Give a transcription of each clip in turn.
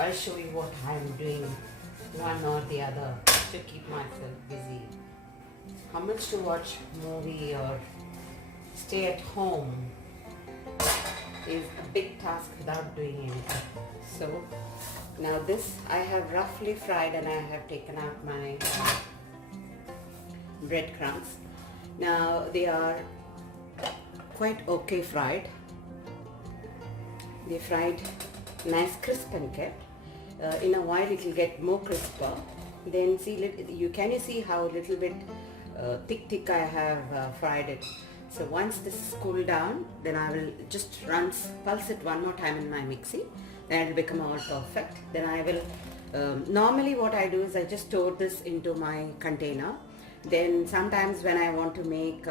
I'll show you what I'm doing, one or the other, to keep myself busy. How much to watch movie or stay at home is a big task without doing anything. So now this I have roughly fried, and I have taken out my breadcrumbs. Now they are quite okay fried. They fried nice crisp and kept. In a while it will get more crisper. Then see, you see how little bit thick I have fried it. So once this is cooled down, then I will just pulse it one more time in my mixie. Then it will become all perfect. Then I will, normally what I do is I just store this into my container. Then sometimes when I want to make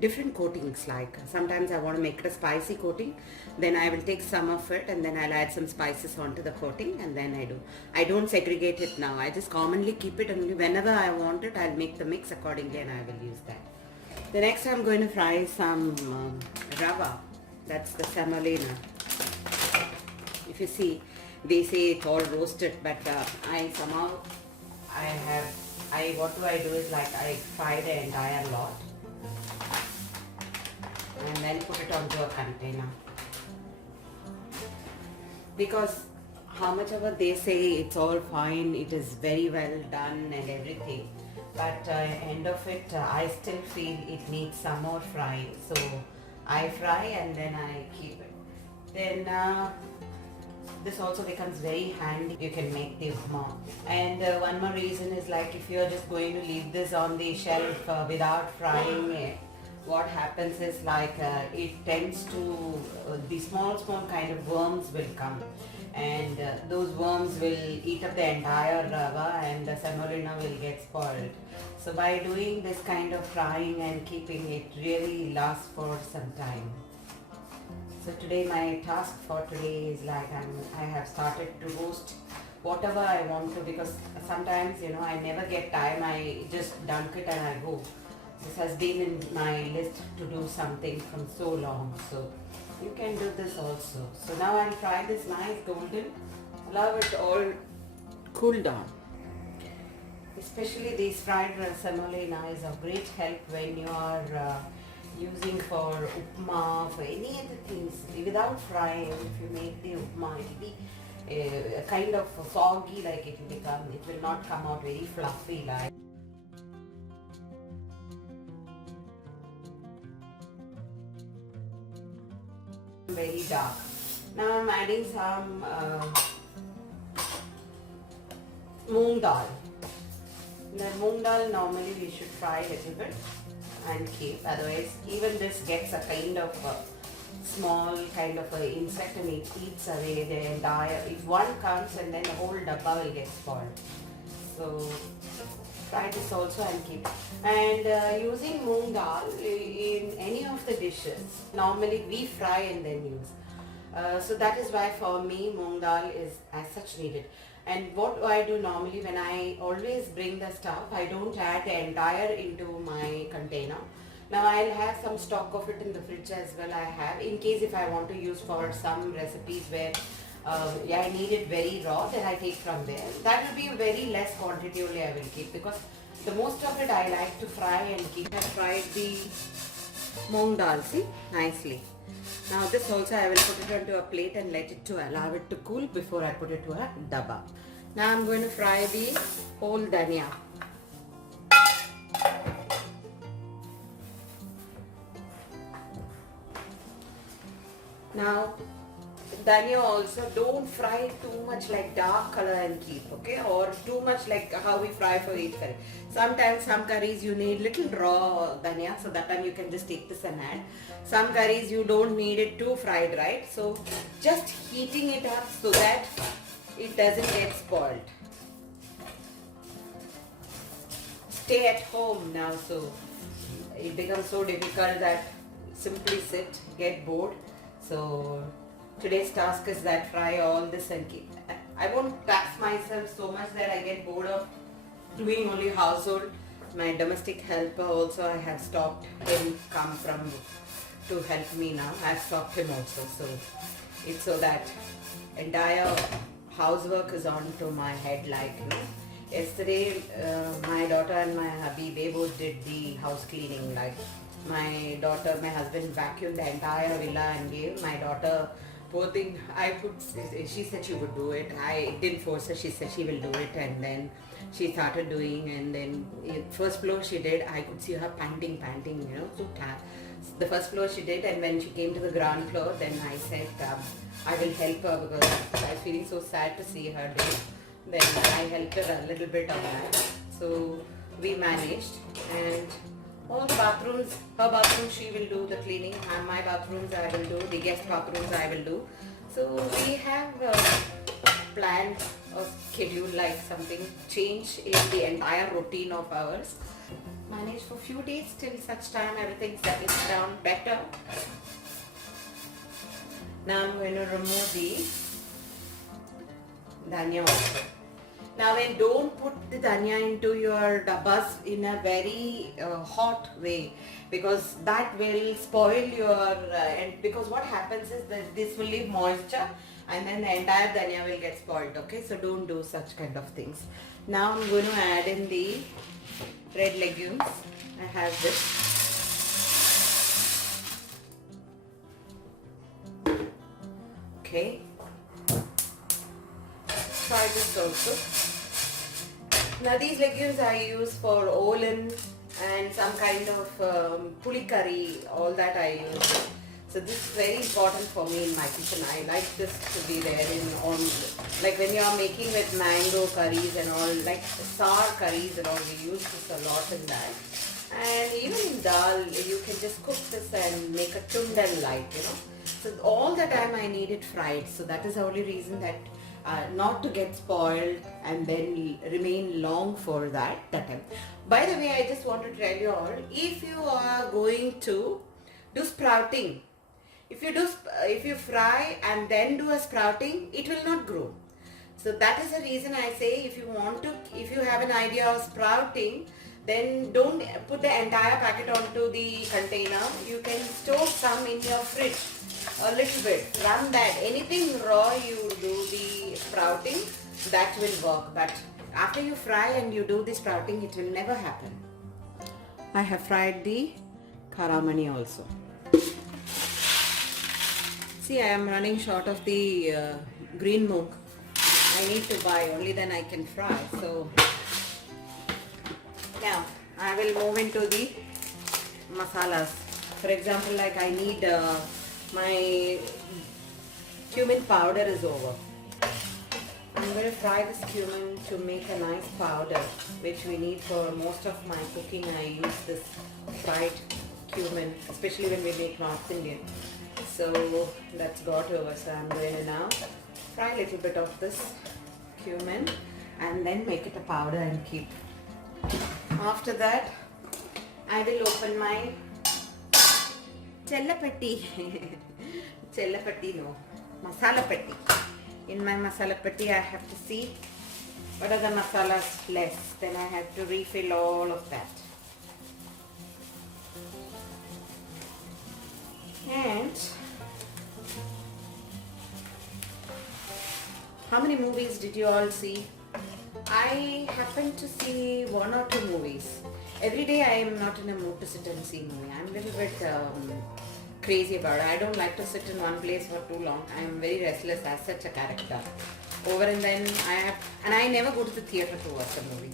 different coatings, like sometimes I want to make it a spicy coating, then I will take some of it and then I'll add some spices onto the coating, and then I don't segregate it now. I just commonly keep it, and whenever I want it, I'll make the mix accordingly and I will use that. The next I'm going to fry some rava. That's the semolina. If you see, they say it's all roasted, but what do I do is, like, I fry the entire lot and then put it onto a container, because how much ever they say it's all fine, it is very well done and everything, but end of it, I still feel it needs some more frying. So I fry and then I keep it. Then this also becomes very handy. You can make the upma. And one more reason is, like, if you're just going to leave this on the shelf without frying it, what happens is, like, it tends to, the small kind of worms will come, and those worms will eat up the entire rava and the semolina will get spoiled. So by doing this kind of frying and keeping it, really lasts for some time. So today, my task for today is, like, I have started to roast whatever I want to, because sometimes, I never get time. I just dunk it and I go. This has been in my list to do something from so long. So you can do this also. So now I'll fry this nice golden. Allow it all cool down. Especially these fried semolina is of great help when you are using for upma, for any other things. Without frying, if you make the upma, it will be kind of soggy, like it will not come out very fluffy like. Very dark. Now I'm adding some moong dal. The moong dal, normally we should fry a little bit and keep, otherwise even this gets a kind of small kind of a insect and it eats away the entire. If one comes, and then the whole dabba will get spoiled. So fry this also and keep. And using moong dal in any of the dishes, normally we fry and then use. So that is why for me moong dal is as such needed. And what I do normally, when I always bring the stuff, I don't add the entire into my container. Now I'll have some stock of it in the fridge as well. I have, in case if I want to use for some recipes where I need it very raw, then I take from there. That will be a very less quantity only I will keep, because the most of it I like to fry and keep. I fried the moong dal, see, nicely. Now this also I will put it onto a plate and let it to allow it to cool before I put it to a dabba. Now I'm going to fry the whole dhania. Now dhania also, don't fry too much like dark color and keep, okay, or too much like how we fry for each curry. Sometimes some curries you need little raw dhania, so that time you can just take this and add. Some curries you don't need it too fried, right? So just heating it up so that it doesn't get spoiled. Stay at home now, so it becomes so difficult that simply sit, get bored. So today's task is that fry all this and keep. I won't tax myself so much that I get bored of doing only household. My domestic helper also, I have stopped him come from to help me now. I have stopped him also. So it's so that entire housework is on to my head, like, yesterday my daughter and my hubby, they both did the house cleaning. Like, my daughter, my husband vacuumed the entire villa and gave my daughter, poor thing, she said she would do it. I didn't force her, she said she will do it, and then she started doing, and then first floor she did, I could see her panting, so the first floor she did, and when she came to the ground floor, then I said, I will help her because I was feeling so sad to see her do. Then I helped her a little bit on that. So we managed, and all the bathrooms, her bathroom she will do the cleaning, and my bathrooms I will do, the guest bathrooms I will do. So we have planned or scheduled like something change in the entire routine of ours. Manage for few days till such time everything settles down better. Now I'm going to remove the dhania also. Now then, don't put the dhania into your dabbas in a very hot way, because that will spoil your and because what happens is that this will leave moisture and then the entire dhania will get spoiled. Okay, so don't do such kind of things. Now I'm going to add in the red legumes. I have this. Okay, try this also. Now these legumes I use for olen and some kind of puli curry, all that I use. So this is very important for me in my kitchen. I like this to be there in all, like when you are making with mango curries and all, like sour curries and all, we use this a lot in that. And even in dal, you can just cook this and make a tundal like, So all the time I need it fried. So that is the only reason that not to get spoiled and then remain long for that time. By the way, I just want to tell you all, if you are going to do sprouting, if you fry and then do a sprouting, it will not grow. So that is the reason I say, if you have an idea of sprouting, then don't put the entire packet onto the container. You can store some in your fridge, a little bit. Run that. Anything raw you do the sprouting, that will work. But after you fry and you do the sprouting, it will never happen. I have fried the karamani also. See, I am running short of the green moong. I need to buy, only then I can fry. So now I will move into the masalas. For example, like I need my cumin powder is over. I'm going to fry this cumin to make a nice powder, which we need for most of my cooking. I use this fried cumin, especially when we make North Indian. So that's got over. So I'm going to now fry a little bit of this cumin and then make it a powder and keep. After that, I will open my chellapatti. Chellapatti, no, masala patti. In my masala patti, I have to see what are the masalas less. Then I have to refill all of that. And how many movies did you all see? I happen to see 1 or 2 movies. Every day I am not in a mood to sit and see movie. I'm a little bit crazy about it. I don't like to sit in one place for too long. I am very restless as such a character. Over and then I never go to the theatre to watch a movie.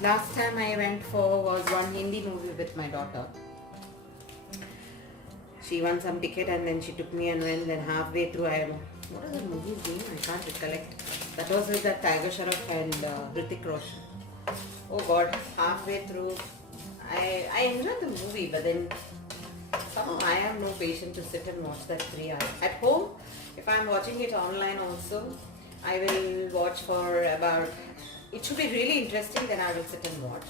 Last time I went for was one Hindi movie with my daughter. She won some ticket and then she took me and went, then halfway through what is the movie's name? I can't recollect. That was with that Tiger Shroff and Hrithik Roshan. Oh God, halfway through, I enjoyed the movie, but then somehow I have no patience to sit and watch that 3 hours. At home, if I am watching it online also, I will watch for about, it should be really interesting, then I will sit and watch.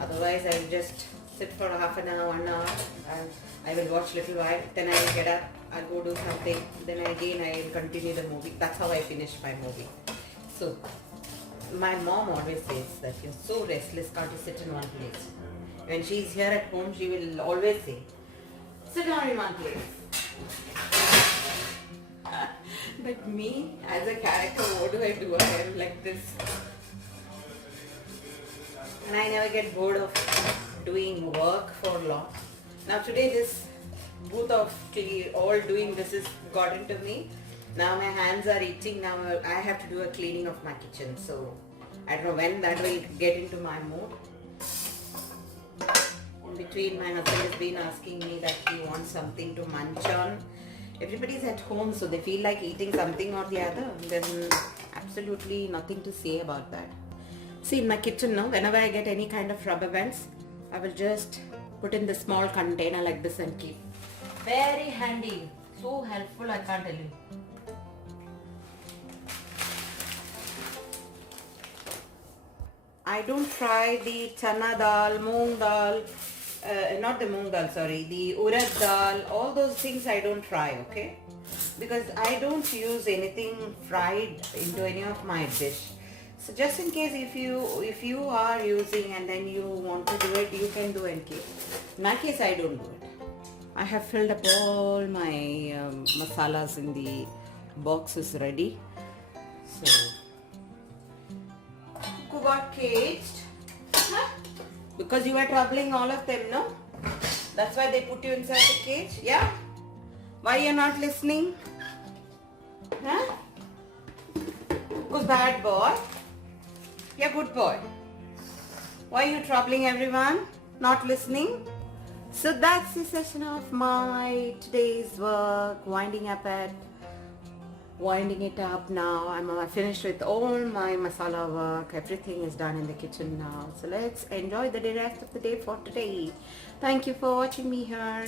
Otherwise, I will just sit for half an hour, 1 hour, and I will watch little while, then I will get up, I'll go do something, then again I will continue the movie. That's how I finish my movie. So, my mom always says that you're so restless, can't you sit in one place? When she's here at home, she will always say, sit down in one place. But me, as a character, what do I do? I am like this. And I never get bored of doing work for long. Now today this both of all doing this is got into me. Now my hands are itching. Now I have to do a cleaning of my kitchen. So I don't know when that will get into my mood. In between, my husband has been asking me that he wants something to munch on. Everybody's at home, so they feel like eating something or the other. There's absolutely nothing to say about that. See, in my kitchen now, whenever I get any kind of rubber bands, I will just put in the small container like this and keep. Very handy, so helpful, I can't tell you. I don't fry the chana dal, moong dal, not the moong dal, sorry, the urad dal, all those things I don't fry, okay? Because I don't use anything fried into any of my dish. So just in case if you are using and then you want to do it, you can do it. In my case, I don't do it. I have filled up all my masalas in the boxes ready. So, who got caged? Huh? Because you were troubling all of them, no? That's why they put you inside the cage, yeah? Why you're not listening? Huh? Who's bad boy? Yeah, good boy. Why are you troubling everyone? Not listening? So that's the session of my today's work, winding it up now. I'm finished with all my masala work. Everything is done in the kitchen now. So let's enjoy the rest of the day for today. Thank you for watching me here.